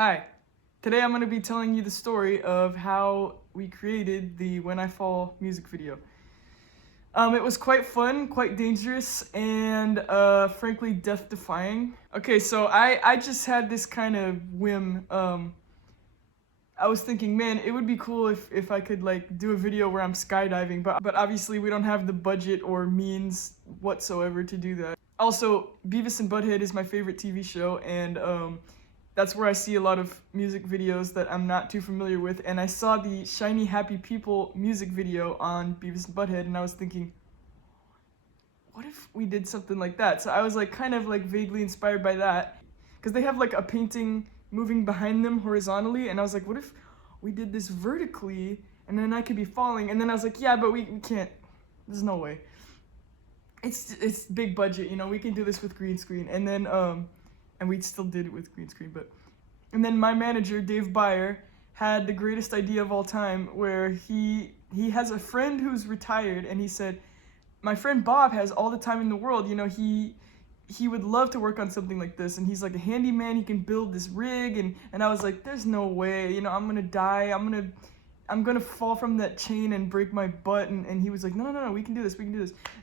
Hi, today I'm going to be telling you the story of how we created the When I Fall music video. It was quite fun, quite dangerous, and frankly death-defying. Okay, so I just had this kind of whim. I was thinking, man, it would be cool if I could like do a video where I'm skydiving, but obviously we don't have the budget or means whatsoever to do that. Also, Beavis and Butthead is my favorite TV show, and that's where I see a lot of music videos that I'm not too familiar with, and I saw the Shiny Happy People music video on Beavis and Butthead, and I was thinking, what if we did something like that? So I was like kind of like vaguely inspired by that, because they have like a painting moving behind them horizontally, and I was like, what if we did this vertically, and then I could be falling, and then I was like, yeah, but we can't, there's no way. It's big budget, you know, we can do this with green screen, and then, and we still did it with green screen, and then my manager, Dave Beyer, had the greatest idea of all time, where he has a friend who's retired, and he said, my friend Bob has all the time in the world, you know, he would love to work on something like this, and he's like a handyman, he can build this rig, and I was like, there's no way, you know, I'm gonna die, I'm gonna fall from that chain and break my butt, and he was like, no, we can do this.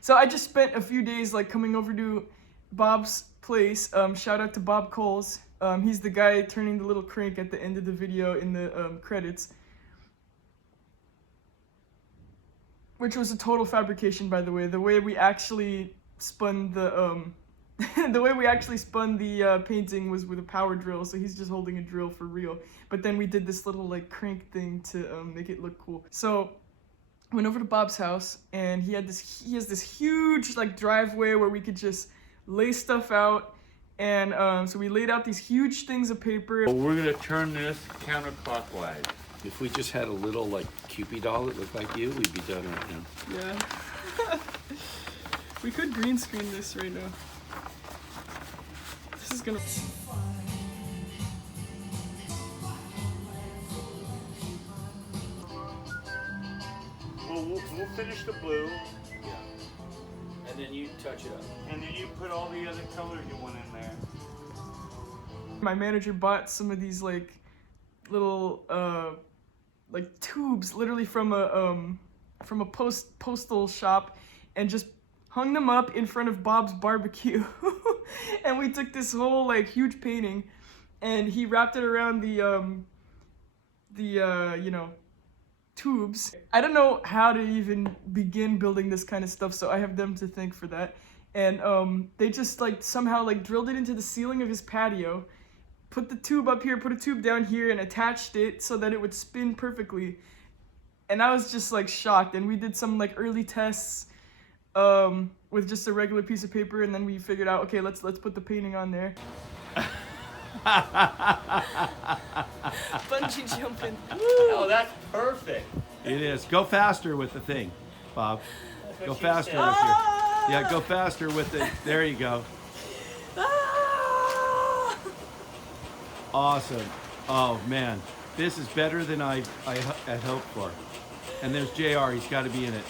So I just spent a few days like coming over to Bob's place. Shout out to Bob Coles. He's the guy turning the little crank at the end of the video in the credits. Which was a total fabrication, by the way. The way we actually spun the painting was with a power drill, so he's just holding a drill for real. But then we did this little like crank thing to make it look cool. So went over to Bob's house, and he has this huge like driveway where we could just lay stuff out, and so we laid out these huge things of paper. Well, we're gonna turn this counterclockwise. If we just had a little like Cupid doll that looked like you, we'd be done right now. Yeah. We could green screen this right now. This is gonna... Well, we'll finish the blue. Yeah. And then you touch it up. And then you put all the other colors you want in there. My manager bought some of these like little like tubes, literally from a postal shop, and just hung them up in front of Bob's barbecue. And we took this whole like huge painting, and he wrapped it around the you know, tubes. I don't know how to even begin building this kind of stuff, so I have them to thank for that. And they just like somehow like drilled it into the ceiling of his patio, put the tube up here, put a tube down here, and attached it so that it would spin perfectly. And I was just like shocked, and we did some like early tests with just a regular piece of paper, and then we figured out, okay, let's put the painting on there. Bungee jumping. Oh, that's perfect. It is. Go faster with the thing, Bob. Go faster with your... Yeah, go faster with it. There you go. Awesome. Oh man, this is better than I had hoped for. And there's JR, he's got to be in it.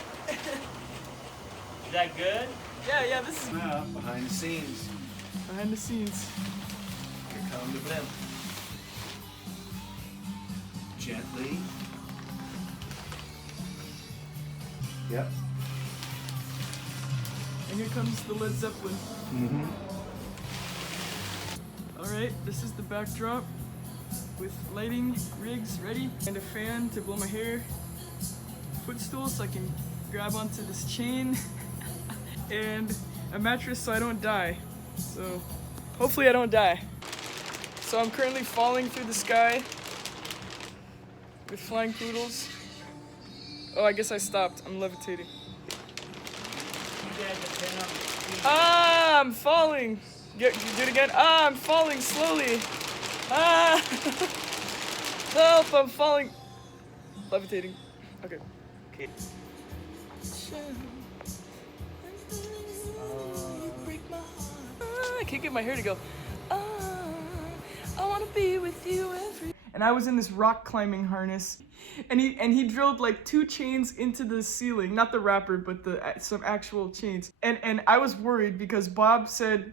Is that good? Yeah, this is Behind the scenes. behind the scenes. Here come the blimp. Gently. Yep. And here comes the Led Zeppelin. Mm-hmm. Alright, this is the backdrop with lighting rigs ready, and a fan to blow my hair, footstool so I can grab onto this chain, and a mattress so I don't die. So hopefully I don't die. So I'm currently falling through the sky with flying poodles. Oh, I guess I stopped. I'm levitating. Ah, I'm falling. Do it again. Ah, I'm falling slowly. Ah, help! I'm falling. Levitating. Okay. I can't get my hair to go. I wanna be with you every. And I was in this rock climbing harness, and he drilled like 2 chains into the ceiling, not the wrapper, but some actual chains. And I was worried because Bob said,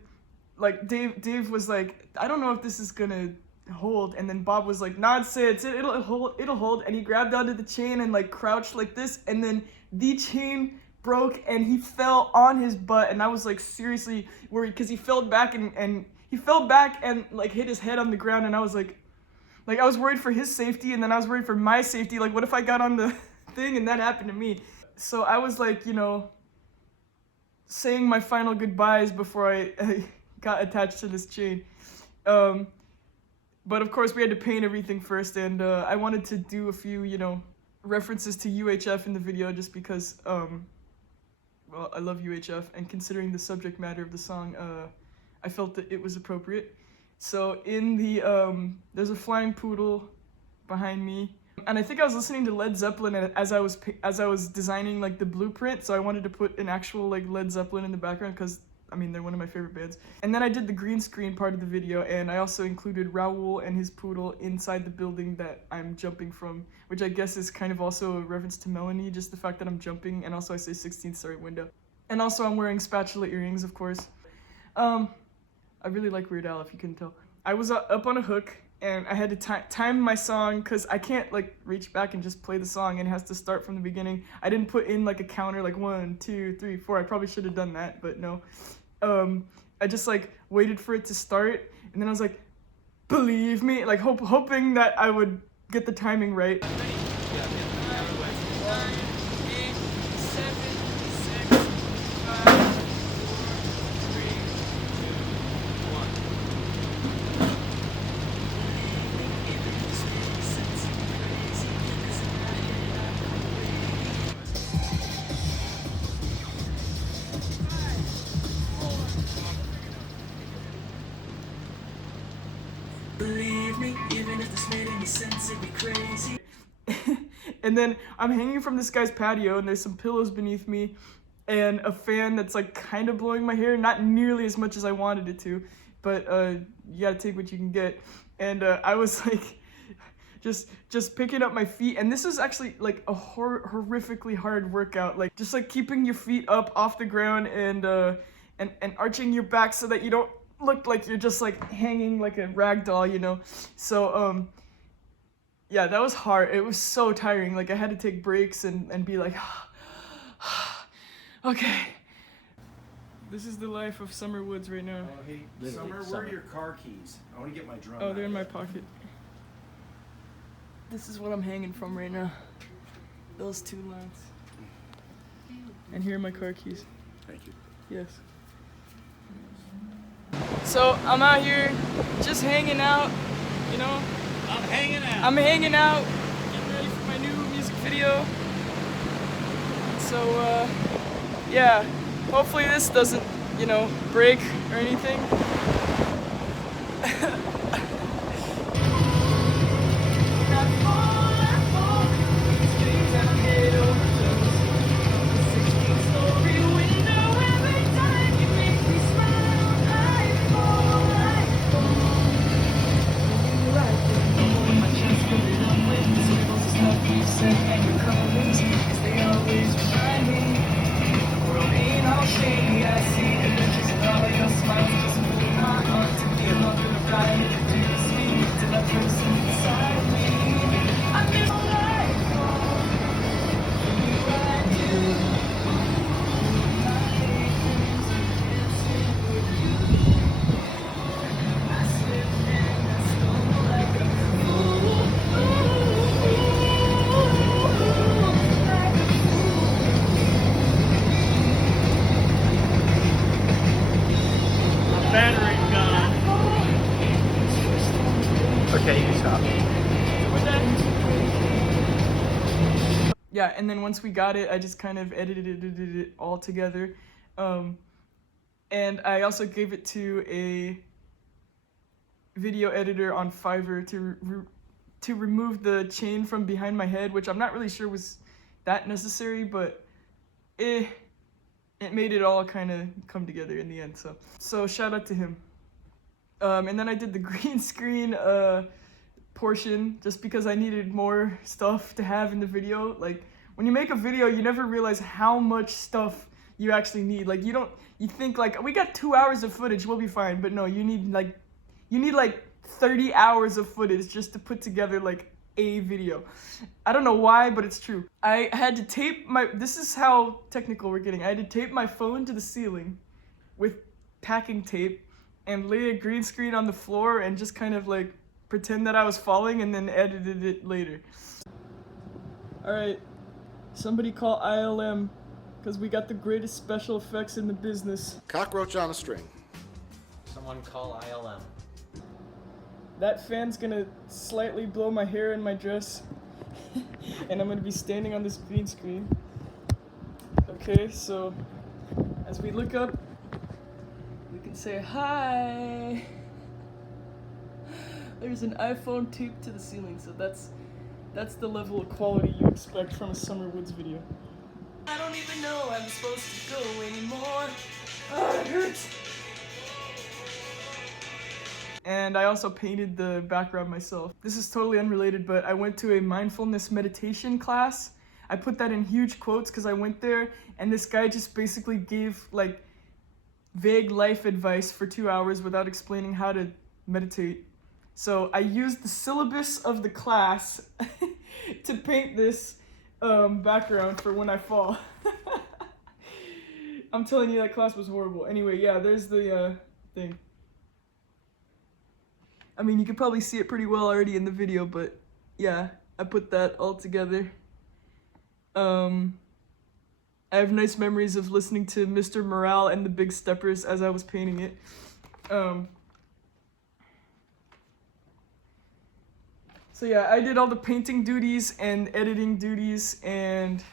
like Dave was like, I don't know if this is gonna hold, and then Bob was like, nonsense, it'll hold, and he grabbed onto the chain and like crouched like this, and then the chain broke and he fell on his butt, and I was like seriously worried because he fell back and he fell back and like hit his head on the ground, and I was like I was worried for his safety, and then I was worried for my safety, like what if I got on the thing and that happened to me. So I was like, you know, saying my final goodbyes before I got attached to this chain. But of course we had to paint everything first, and I wanted to do a few, you know, references to UHF in the video just because, well, I love UHF, and considering the subject matter of the song, I felt that it was appropriate. So in the, there's a flying poodle behind me, and I think I was listening to Led Zeppelin as I was designing like the blueprint, so I wanted to put an actual like Led Zeppelin in the background because, I mean, they're one of my favorite bands. And then I did the green screen part of the video, and I also included Raoul and his poodle inside the building that I'm jumping from, which I guess is kind of also a reference to Melanie, just the fact that I'm jumping, and also I say 16th story window. And also I'm wearing spatula earrings, of course. I really like Weird Al, if you couldn't tell. I was up on a hook, and I had to time my song, because I can't like reach back and just play the song, and it has to start from the beginning. I didn't put in like a counter, like 1, 2, 3, 4. I probably should have done that, but no. I just like waited for it to start, and then I was like, believe me, like hoping that I would get the timing right. 9, 8, 7, 6, 5, 4, 3, 2, 1. Believe me, even if this made any sense, it'd be crazy. And then I'm hanging from this guy's patio, and there's some pillows beneath me, and a fan that's like kind of blowing my hair, not nearly as much as I wanted it to, but you gotta take what you can get. And I was like, just picking up my feet, and this is actually like a horrifically hard workout, like just like keeping your feet up off the ground and arching your back so that you don't look like you're just like hanging like a rag doll, you know. So yeah, that was hard. It was so tiring. Like I had to take breaks and be like, okay. This is the life of Summer Woods right now. Oh, hey, Summer, where are your car keys? I want to get my drum. Oh, they're in my pocket. This is what I'm hanging from right now. Those 2 lines. And here are my car keys. Thank you. Yes. So I'm out here just hanging out, you know. I'm hanging out, getting ready for my new music video. So yeah, hopefully this doesn't, you know, break or anything. Battery's gone. Okay, you can stop. Yeah, and then once we got it, I just kind of edited it all together. And I also gave it to a video editor on Fiverr to remove the chain from behind my head, which I'm not really sure was that necessary, but it made it all kind of come together in the end. So shout out to him. And then I did the green screen portion just because I needed more stuff to have in the video. Like when you make a video, you never realize how much stuff you actually need. Like you think like we got 2 hours of footage, we'll be fine, but no, you need like 30 hours of footage just to put together like a video. I don't know why, but it's true. I had to tape this is how technical we're getting. I had to tape my phone to the ceiling with packing tape and lay a green screen on the floor and just kind of like pretend that I was falling and then edited it later. Alright, somebody call ILM, because we got the greatest special effects in the business. Cockroach on a string. Someone call ILM. That fan's gonna slightly blow my hair in my dress. And I'm gonna be standing on this green screen. Okay, so as we look up, we can say hi. There's an iPhone taped to the ceiling, so that's the level of quality you expect from a Summer Woods video. I don't even know I'm supposed to go anymore. Oh, it hurts. And I also painted the background myself. This is totally unrelated, but I went to a mindfulness meditation class. I put that in huge quotes because I went there, and this guy just basically gave like vague life advice for 2 hours without explaining how to meditate. So I used the syllabus of the class to paint this background for when I fall. I'm telling you, that class was horrible. Anyway, yeah, there's the thing. I mean, you could probably see it pretty well already in the video, but yeah, I put that all together. I have nice memories of listening to Mr. Morale and the Big Steppers as I was painting it. So yeah, I did all the painting duties and editing duties, and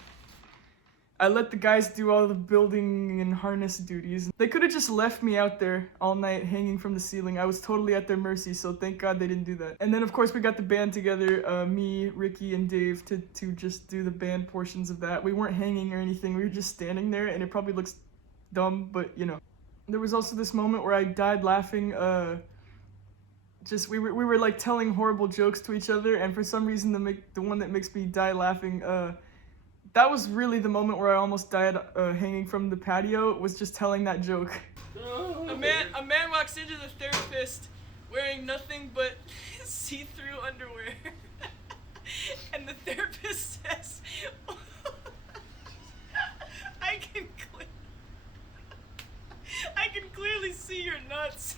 I let the guys do all the building and harness duties. They could have just left me out there all night hanging from the ceiling. I was totally at their mercy, so thank God they didn't do that. And then of course we got the band together, me, Ricky, and Dave, to just do the band portions of that. We weren't hanging or anything, we were just standing there, and it probably looks dumb, but you know. There was also this moment where I died laughing, we were like telling horrible jokes to each other, and for some reason the one that makes me die laughing, that was really the moment where I almost died hanging from the patio, was just telling that joke. A man walks into the therapist wearing nothing but see-through underwear. And the therapist says, I can clearly see your nuts.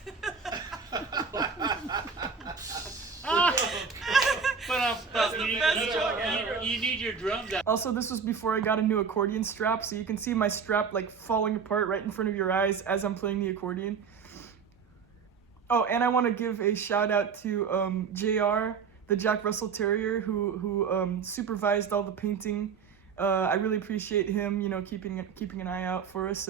That's the best joke ever. You need your drums out. Also, this was before I got a new accordion strap, so you can see my strap like falling apart right in front of your eyes as I'm playing the accordion. Oh, and I want to give a shout out to JR, the Jack Russell Terrier, who supervised all the painting. I really appreciate him, you know, keeping an eye out for us.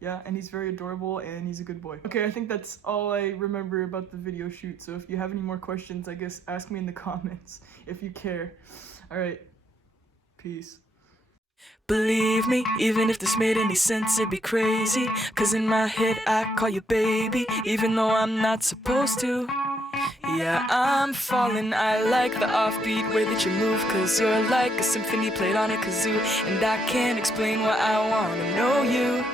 Yeah, and he's very adorable, and he's a good boy. Okay, I think that's all I remember about the video shoot, so if you have any more questions, I guess ask me in the comments, if you care. Alright, peace. Believe me, even if this made any sense, it'd be crazy, 'cause in my head I call you baby, even though I'm not supposed to. Yeah, I'm falling, I like the offbeat way that you move, 'cause you're like a symphony played on a kazoo, and I can't explain why I wanna know you.